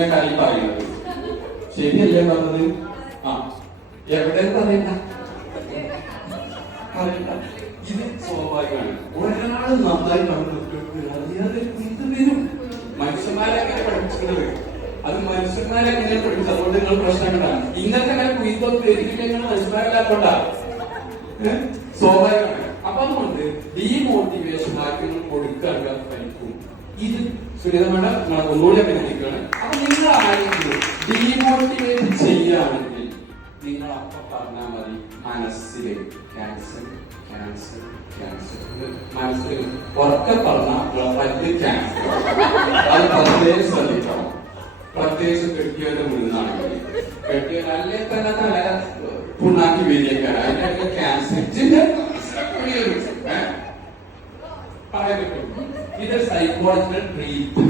ഇങ്ങനെയൊക്കെയാണ് ഈ പറയുന്നത്. ശരിയല്ലേ പറഞ്ഞത്? ആ എവിടെ പറയണ്ട പറയണ്ട. ഇത് സ്വാഭാവികമാണ്. ഒരാള് നന്നായി അറിയാതെ ഇത് വരും. മനുഷ്യന്മാരെങ്ങനെ പഠിപ്പിക്കുന്നത്? അത് മനുഷ്യന്മാരെങ്ങനെ പഠിച്ചത്? അതുകൊണ്ട് നിങ്ങൾ പ്രശ്നങ്ങളാണ്. ഇങ്ങനത്തെ അങ്ങനെ കുയിത്തൊക്കെ എഴുതിക്കാൻ മനുഷ്യന്മാരില്ലാത്തോണ്ടാണ്. സ്വാഭാവികമാണ്. അപ്പൊ അതുകൊണ്ട് ഡീമോട്ടിവേഷൻ ആർക്കെങ്കിലും കൊടുക്കാൻ കഴിക്കും. ഇത് സുനിത മേഡം നിങ്ങൾ ഒന്നുകൂടി അഭിനന്ദിക്കുകയാണ്. അപ്പൊ നിങ്ങൾ ആരെങ്കിലും ഡീമോട്ടിവേറ്റ് ചെയ്യുകയാണെങ്കിൽ നിങ്ങൾ അപ്പൊ പറഞ്ഞാൽ മതി, മനസ്സിൽ ക്യാൻസർ ക്യാൻസർ ക്യാൻസർ. മനസ്സിൽ ഉറക്കെ പറഞ്ഞാൽ വലിയ ക്യാൻസർ. അത് പ്രത്യേകം ശ്രദ്ധിക്കണം. പ്രത്യേകിച്ച് കെട്ടിയവരുടെ മുന്നാണെങ്കിൽ കെട്ടിയ അല്ലേ തന്നെ തല പുണ്ണാക്കി വരികയാണ്. അതിന്റെ ക്യാൻസർ പറയാൻ പറ്റും. ഇത് സൈക്കോളജിക്കൽ ട്രീറ്റ്മെന്റ്.